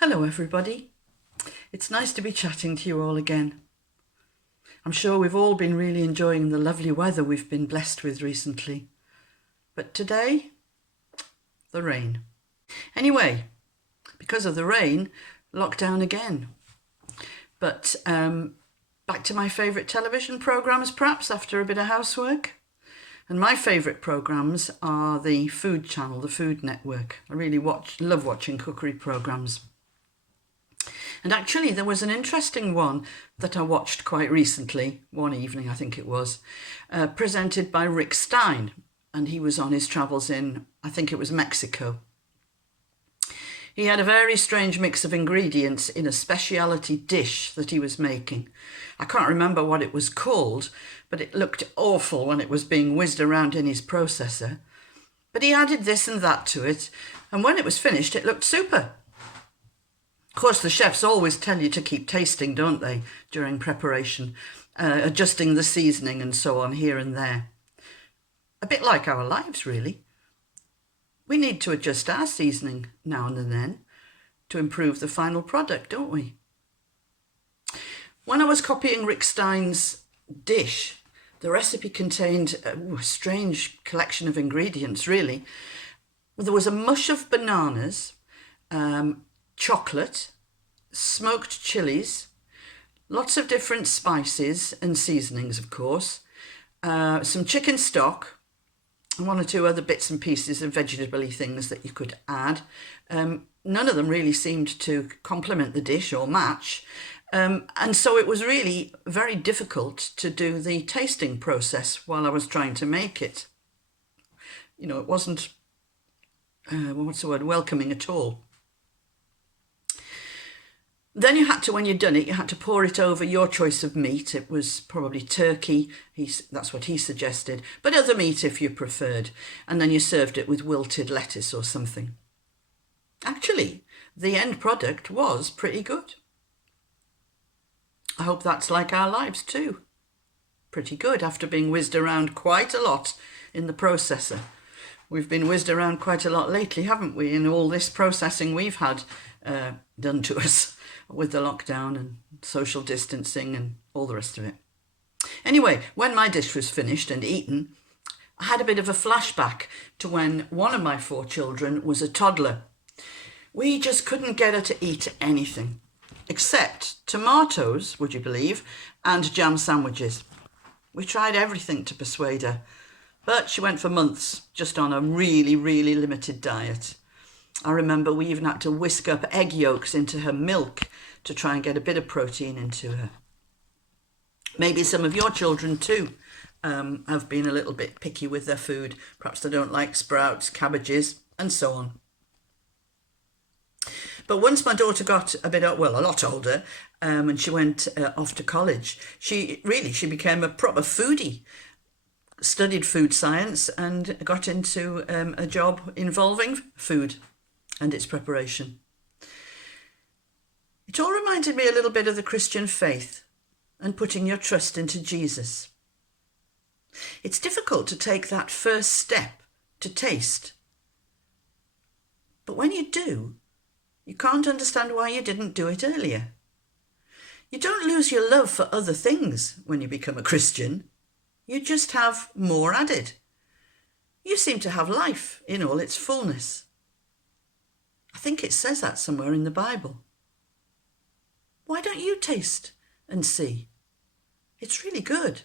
Hello everybody. It's nice to be chatting to you all again. I'm sure we've all been really enjoying the lovely weather we've been blessed with recently. But today, the rain. Anyway, because of the rain, lockdown again. But back to my favourite television programmes perhaps after a bit of housework. And my favourite programmes are the Food Channel, the Food Network. I really love watching cookery programmes. And actually, there was an interesting one that I watched quite recently, one evening, I think it was, presented by Rick Stein. And he was on his travels in, I think it was Mexico. He had a very strange mix of ingredients in a speciality dish that he was making. I can't remember what it was called, but it looked awful when it was being whizzed around in his processor. But he added this and that to it, and when it was finished, it looked super. Of course, the chefs always tell you to keep tasting, don't they, during preparation, adjusting the seasoning and so on here and there. A bit like our lives, really. We need to adjust our seasoning now and then to improve the final product, don't we? When I was copying Rick Stein's dish, the recipe contained a strange collection of ingredients, really. There was a mush of bananas, chocolate, smoked chilies, lots of different spices and seasonings, of course, some chicken stock, and one or two other bits and pieces of vegetable-y things that you could add. None of them really seemed to complement the dish or match. And so it was really very difficult to do the tasting process while I was trying to make it. You know, it wasn't, welcoming at all. Then you had to, when you'd done it, you had to pour it over your choice of meat. It was probably turkey, that's what he suggested, but other meat if you preferred. And then you served it with wilted lettuce or something. Actually, the end product was pretty good. I hope that's like our lives too. Pretty good after being whizzed around quite a lot in the processor. We've been whizzed around quite a lot lately, haven't we, in all this processing we've had done to us with the lockdown and social distancing and all the rest of it. Anyway, when my dish was finished and eaten, I had a bit of a flashback to when one of my 4 children was a toddler. We just couldn't get her to eat anything, except tomatoes, would you believe, and jam sandwiches. We tried everything to persuade her, but she went for months just on a really, really limited diet. I remember we even had to whisk up egg yolks into her milk to try and get a bit of protein into her. Maybe some of your children too have been a little bit picky with their food. Perhaps they don't like sprouts, cabbages, and so on. But once my daughter got a lot older, and she went off to college, she became a proper foodie. Studied food science and got into a job involving food and its preparation. It all reminded me a little bit of the Christian faith and putting your trust into Jesus. It's difficult to take that first step to taste. But when you do, you can't understand why you didn't do it earlier. You don't lose your love for other things when you become a Christian. You just have more added. You seem to have life in all its fullness. I think it says that somewhere in the Bible. Why don't you taste and see? It's really good.